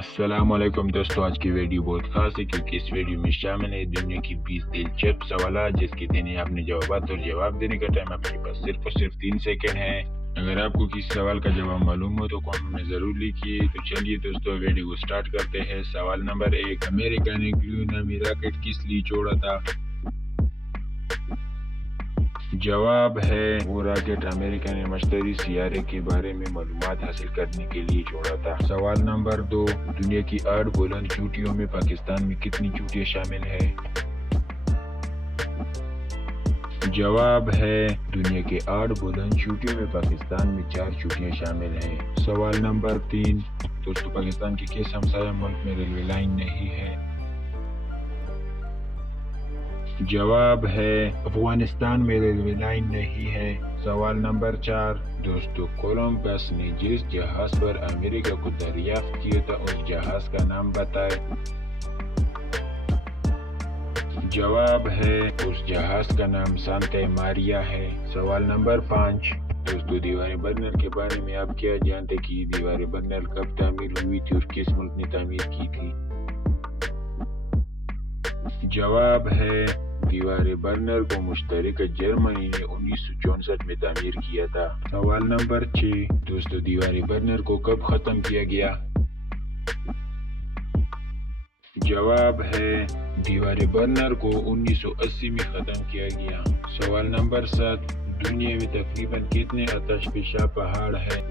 السلام علیکم دوستو، آج کی ویڈیو بہت خاص ہے کیونکہ اس ویڈیو میں شامل ہے دنیا کی 20 دلچسپ سوالات جس کے دینے آپ نے جوابات اور جواب دینے کا ٹائم آپ کے پاس صرف اور صرف 3 سیکنڈ ہے۔ اگر آپ کو کسی سوال کا جواب معلوم ہو تو کامنٹ میں ضرور لکھیے۔ تو چلیے دوستو ویڈیو کو سٹارٹ کرتے ہیں۔ سوال نمبر 1، امریکہ نے کیوں نامی راکٹ کس لیے چھوڑا تھا؟ جواب ہے وہ راکٹ امریکہ نے مشتری سیارے کے بارے میں معلومات حاصل کرنے کے لیے چھوڑا تھا۔ سوال نمبر 2، دنیا کی 8 بلند چوٹیوں میں پاکستان میں کتنی چوٹیاں شامل ہیں؟ جواب ہے دنیا کے 8 بلند چوٹیوں میں پاکستان میں 4 چوٹیاں شامل ہیں۔ سوال نمبر 3، دوستو پاکستان کے کس ہمسایہ ملک میں ریلوے لائن نہیں ہے؟ جواب ہے افغانستان میں ریلوے لائن نہیں ہے۔ سوال نمبر 4، دوستو کولمبس نے جس جہاز پر امریکہ کو دریافت کیا تھا اس جہاز کا نام بتائے۔ جواب ہے اس جہاز کا نام سانتا ماریا ہے۔ سوال نمبر 5، دوستو دیوار برلن کے بارے میں آپ کیا جانتے کہ یہ دیوار برلن کب تعمیر ہوئی تھی اور کس ملک نے تعمیر کی تھی؟ جواب ہے دیوار برلن کو مشترکہ جرمنی نے 1964 میں تعمیر کیا تھا۔ سوال نمبر 6، دوستو دیوار برلن کو کب ختم کیا گیا؟ جواب ہے دیوار برلن کو 1980 میں ختم کیا گیا۔ سوال نمبر 7، دنیا میں تقریباً کتنے آتش فشاں پہاڑ ہیں؟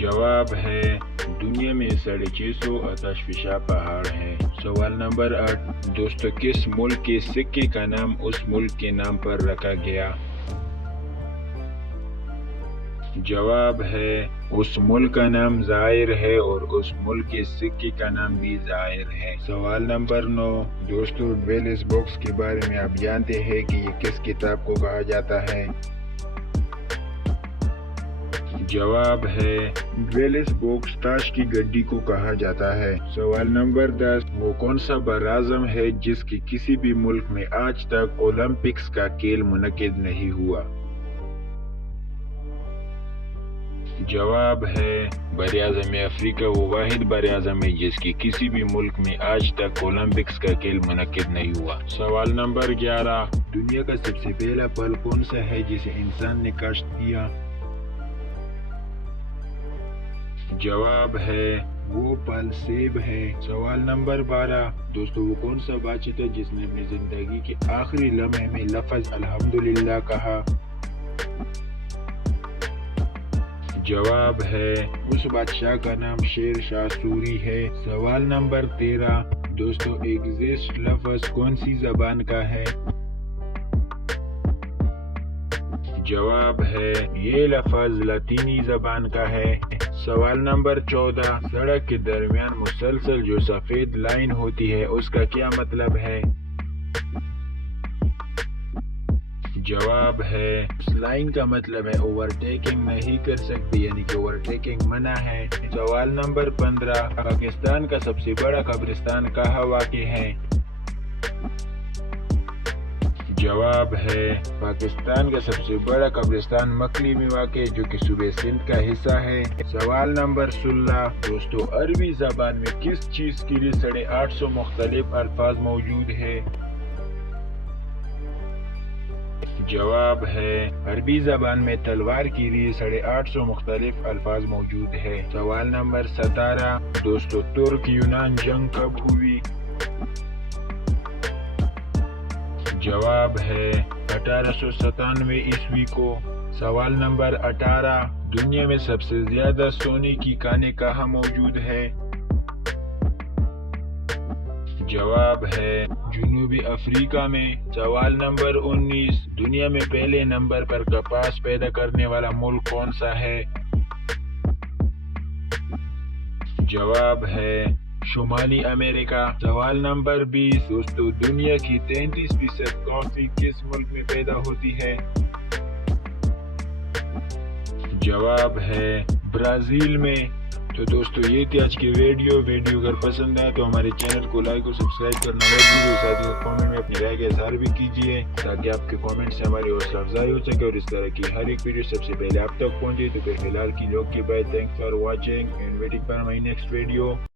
جواب ہے دنیا میں 650 آتش فشاں پہاڑ ہیں۔ سوال نمبر 8، دوستو کس ملک کے سکے کا نام اس ملک کے نام پر رکھا گیا؟ جواب ہے اس ملک کا نام زائر ہے اور اس ملک کے سکے کا نام بھی زائر ہے۔ سوال نمبر 9، دوستو ڈویلس باکس کے بارے میں آپ جانتے ہیں کہ یہ کس کتاب کو کہا جاتا ہے؟ جواب ہے ڈویلس باکس تاش کی گڈی کو کہا جاتا ہے۔ سوال نمبر 10، وہ کون سا براعظم ہے جس کے کسی بھی ملک میں آج تک اولمپکس کا کھیل منعقد نہیں ہوا؟ جواب ہے براعظم افریقہ وہ واحد براعظم ہے جس کے کسی بھی ملک میں آج تک اولمپکس کا کھیل منعقد نہیں ہوا۔ سوال نمبر 11، دنیا کا سب سے پہلا پھل کون سا ہے جسے انسان نے کاشت کیا؟ جواب ہے وہ پھل سیب ہے۔ سوال نمبر 12، دوستو وہ کون سا بادشاہ تھا جس نے اپنی زندگی کے آخری لمحے میں لفظ الحمدللہ کہا؟ جواب ہے اس بادشاہ کا نام شیر شاہ سوری ہے۔ سوال نمبر 13، دوستو ایگزسٹ لفظ کون سی زبان کا ہے؟ جواب ہے یہ لفظ لاطینی زبان کا ہے۔ سوال نمبر 14، سڑک کے درمیان مسلسل جو سفید لائن ہوتی ہے اس کا کیا مطلب ہے؟ جواب ہے اس لائن کا مطلب ہے اوورٹیکنگ نہیں کر سکتی، یعنی کہ اوورٹیکنگ منع ہے۔ سوال نمبر 15، پاکستان کا سب سے بڑا قبرستان کہاں واقع ہے؟ جواب ہے پاکستان کا سب سے بڑا قبرستان مکلی میں واقع ہے جو کہ صوبے سندھ کا حصہ ہے۔ سوال نمبر 16، دوستو عربی زبان میں کس چیز کے لیے 850 مختلف الفاظ موجود ہے؟ جواب ہے عربی زبان میں تلوار کے لیے 850 مختلف الفاظ موجود ہے۔ سوال نمبر 17، دوستو ترک یونان جنگ کب ہوئی؟ جواب ہے 1897 عیسوی کو۔ سوال نمبر 18، دنیا میں سب سے زیادہ سونے کی کانیں کہاں موجود ہے؟ جواب ہے جنوبی افریقہ میں۔ سوال نمبر 19، دنیا میں پہلے نمبر پر کپاس پیدا کرنے والا ملک کون سا ہے؟ جواب ہے شمالی امریکہ۔ سوال نمبر 20، دوستو دنیا کی 33% کافی کس ملک میں پیدا ہوتی ہے؟ جواب ہے برازیل میں. تو دوستو یہ تھی آج کی ویڈیو اگر پسند آئے تو ہمارے چینل کو لائک اور سبسکرائب کرنا مت بھولیے. ساتھ ہی کامنٹ میں اپنی رائے کا اظہار بھی کیجیے تاکہ آپ کے کامنٹ سے ہماری حوصلہ افزائی ہو سکے اور اس طرح کی ہر ایک ویڈیو سب سے پہلے آپ تک پہنچے. تو پھر فی الحال کی لوگ کی bye. Thanks for watching and waiting for my next video.